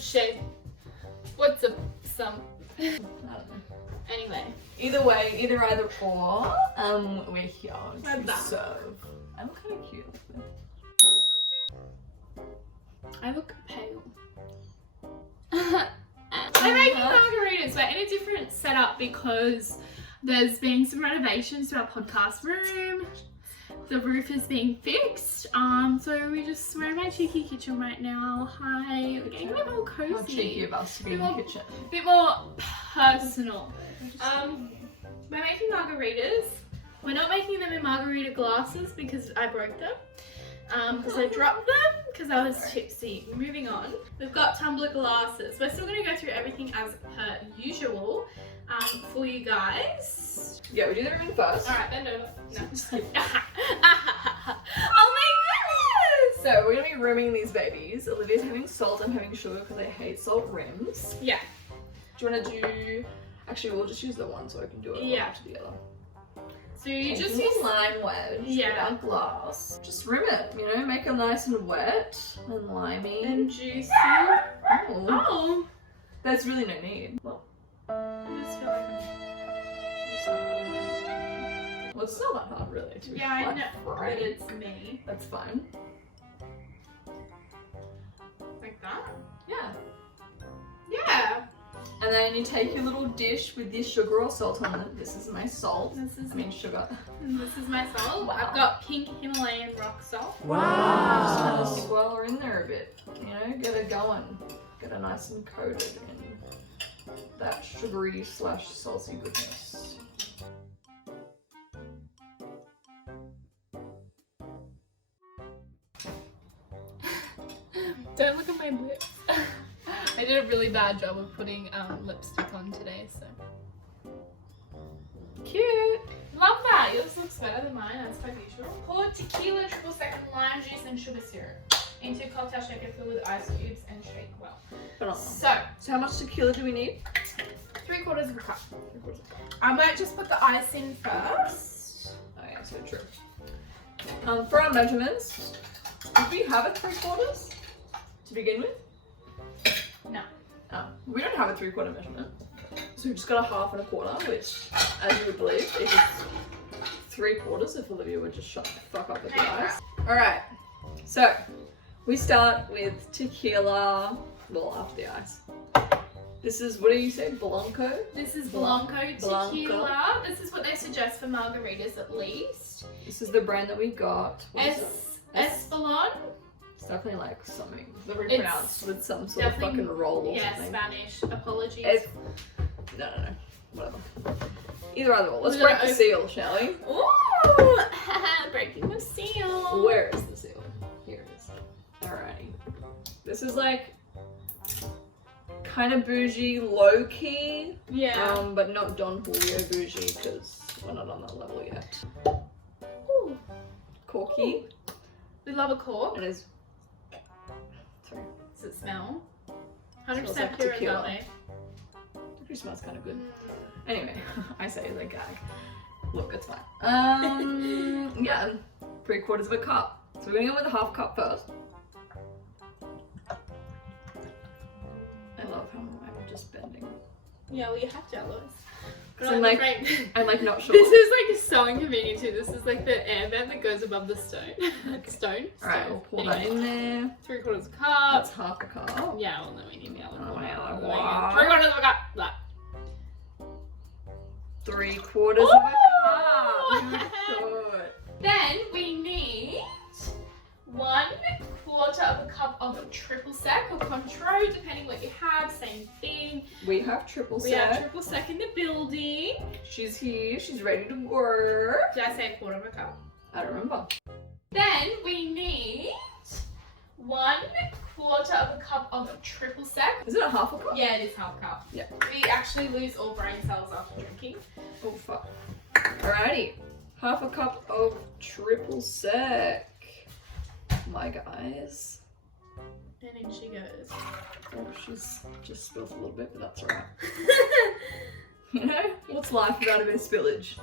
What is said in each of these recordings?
shade? What's up, some? I don't know. Anyway. Either way, either or, we're here Like to that. serve. I look kind of cute. I look pale. I'm making margaritas. We're in a different setup because there's been some renovations to our podcast room. The roof is being fixed. So we're in my cheeky kitchen right now. Hi. We're getting a bit more cozy. How cheeky of us to be in the kitchen. A bit more personal. We're making margaritas. We're not making them in margarita glasses because I broke them. Because I dropped them because I was tipsy. Moving on. We've got tumbler glasses. We're still going to go through everything as per usual for you guys. Yeah, we do the rooming first. Alright, bend over. No, just kidding. Oh my goodness! So we're going to be rooming these babies. Olivia's having salt, I'm having sugar because I hate salt rims. Yeah. Do you want to do... Actually, we'll just use the one so I can do it one after the other. So you just use use lime wedge without glass. Just rim it, you know, make it nice and wet and limey. and juicy. Oh. Oh. There's really no need. Well, I just feel like well, it's not that hard really to be I flat know, fry. but it's me. That's fine. Like that? Yeah. Yeah. And then you take your little dish with your sugar or salt on it. This is my salt. Sugar. And this is my salt. Wow. I've got pink Himalayan rock salt. Just kind of swirl her in there a bit. You know, get her going. Get her nice and coated in that sugary / salty goodness. Don't look at my lips. I did a really bad job of putting lipstick on today, so. Cute. Love that. Yours looks better than mine, as per usual. Pour tequila, triple sec, lime juice, and sugar syrup into a cocktail shaker filled with ice cubes and shake well. So how much tequila do we need? 3/4 of a cup. I might just put the ice in first. Oh yeah, so true. For our measurements, did we have a 3/4 to begin with? No. Oh, we don't have a 3/4 measurement. So we've just got a 1/2 and a 1/4, which, as you would believe, is 3/4 if Olivia would just fuck up with the ice. Alright, so we start with tequila, well, after the ice. This is, what do you say, blanco? This is blanco tequila. This is what they suggest for margaritas at least. This is the brand that we got. Espolon. It's definitely like something that we pronounced with some sort of definitely- fucking roll or Yeah, something. Spanish. Apologies. No, whatever. Either or. Let's We're break gonna the seal, shall we? Ooh! Breaking the seal. Where is the seal? Here it is. Alrighty. This is like kind of bougie, low key. Yeah. But not Don Julio bougie because we're not on that level yet. Ooh. Corky. We love a cork. It is. Sorry. Does it smell? Smells 100% like pure tequila. agave. It smells kind of good. Anyway, I say as a gag. Look, it's fine. Yeah, 3/4 of a cup. So we're gonna go with a 1/2 cup first. I love how I'm just bending. Yeah, well, you have to, Lois. So I'm like not sure. This is like so inconvenient too. This is like the air vent that goes above the stone. Stone. Alright, we'll pour that in there. 3/4 cup. That's 1/2 a cup. Yeah, well, no, we need the other Oh, one. yeah, Wow. what? 3/4 of a cup. That. 3/4 of a cup. Who thought? Then we need 1/4 of a cup of triple sec or Cointreau, depending what you have. Same thing. We have triple We have sec. triple sec in the building. She's here. She's ready to work. Did I say 1/4 of a cup? I don't remember. Then we need 1/4 of a cup of triple sec. Is it a 1/2 a cup? Yeah, it is 1/2 cup. Yeah. We actually lose all brain cells after drinking. Oh fuck. Alrighty. 1/2 a cup of triple sec. My guys. And in she goes. Oh, she's just spilled a little bit, but that's alright. You know? What's life without a bit of spillage?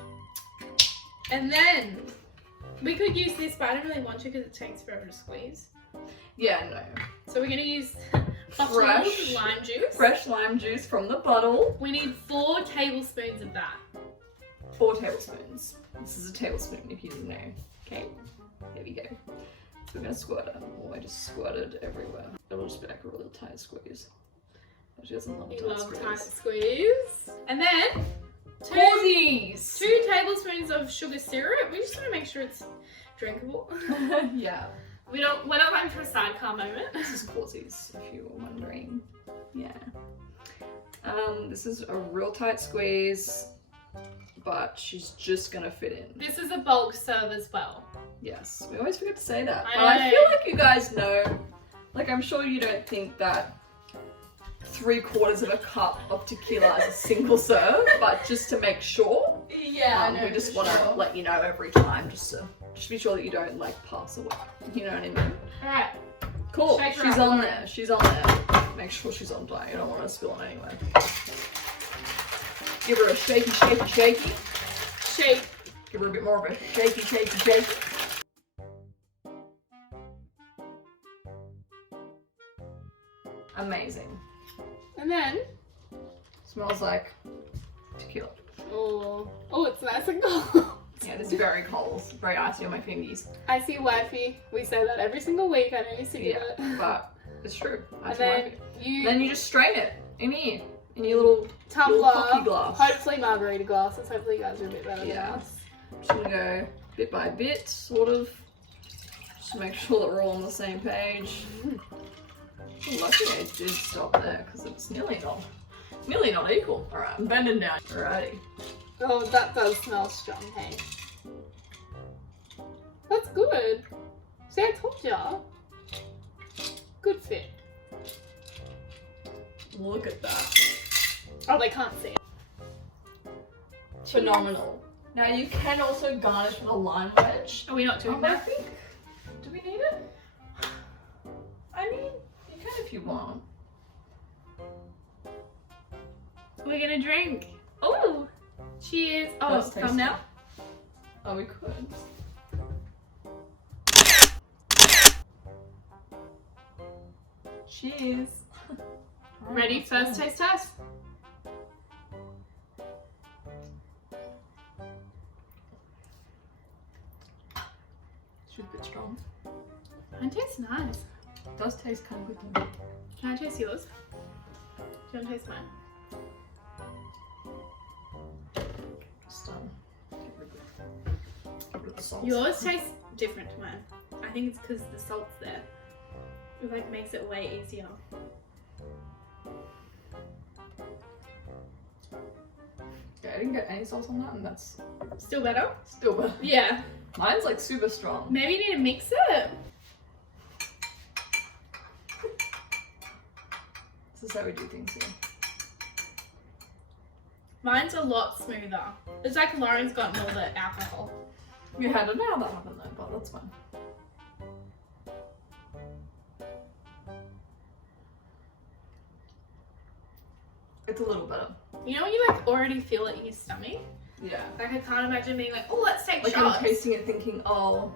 And then we could use this, but I don't really want to because it takes forever to squeeze. Yeah, no. So we're gonna use bottled lime juice. Fresh lime juice from the bottle. We need 4 tablespoons of that. 4 tablespoons. This is a tablespoon if you didn't know. Okay, there we go. So we're gonna squirt it. Oh, I just squirted everywhere. It'll just be like a really tight squeeze. She doesn't love You tight love squeeze. tight squeeze. And then 2 tablespoons of sugar syrup. We just want to make sure it's drinkable. Yeah. We're not going for a sidecar moment. This is Corsies, if you were wondering. Yeah. This is a real tight squeeze, but she's just gonna fit in. This is a bulk serve as well. Yes, we always forget to say that. I But I know. feel like you guys know, like I'm sure you don't think that 3/4 of a cup of tequila is a single serve, but just to make sure, Yeah, we just want to let you know every time, just be sure that you don't like pass away. You know what I mean? Alright. Cool. Shake her She's up. on there. She's on there. Make sure she's on time. You don't want her to spill on anywhere. Give her a shaky, shaky, shaky. Shake. Give her a bit more of a shaky, shaky, shaky. Amazing. And then, Smells like tequila. oh, it's nice and cold. Yeah, this is very cold. Very icy on my fingies. I see wifey. We say that every single week. I know you see Yeah, it. but it's true. And Icy then wifey. you Then you just strain it in here, in your little tumbler, coffee glass. hopefully margarita glasses. Hopefully you guys are a bit better Yeah. than us. Just gonna go bit by bit, sort of. Just to make sure that we're all on the same page. I'm lucky I did stop there because it's nearly not equal. All right, I'm bending down. Alrighty. Oh, that does smell strong, hey. That's good. See, I told ya. Good fit. Look at that. Oh, they can't see it. Phenomenal. Now you can also garnish with a lime wedge. Are we not doing I that? think. Do we need it? I mean, you can if you want. We're gonna drink. Oh, cheers. Oh, That's it's come tasty. now. Oh, we could. Cheers. Ready? First taste test. She's a bit strong. Mine tastes nice. It does taste kind of good though. Can I taste yours? Do you want to taste mine? Just get rid of the salt. Yours tastes different to mine. I think it's because the salt's there. It like makes it way easier. Yeah, I didn't get any salt on that, and that's Still better? still better. Yeah. Mine's like super strong. Maybe you need to mix it. This is how we do things here. Mine's a lot smoother. It's like Lauren's got more of the alcohol. Yeah, I don't know how that happened though, but that's fine. It's a little better. You know when you like already feel it in your stomach? Yeah. Like I can't imagine being like, oh, let's take Like shots. I'm tasting it thinking, oh,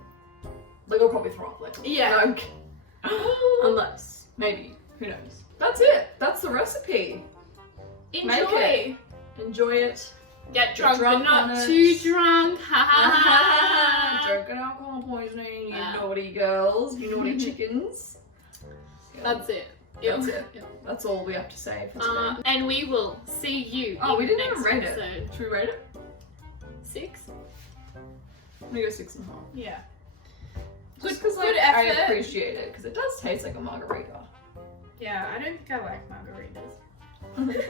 like I'll probably throw up later. Yeah. No, unless, maybe, who knows. That's it. That's the recipe. Make Enjoy. it. Enjoy it. Get drunk, drunk but on not it. too drunk. Ha ha ha. Drunk and alcohol poisoning, you Wow. naughty girls, you naughty chickens. Yeah, That's it. That's it. Yeah. That's all we have to say for today. And we will see you Oh, in we the didn't next even rate episode. it. Should we rate it? 6? I'm gonna go 6.5. Yeah. Just because good I effort. appreciate it, because it does taste like a margarita. Yeah, I don't think I like margaritas.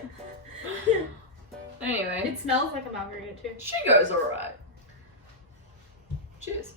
Anyway, It smells like a margarita too. she goes alright. Cheers.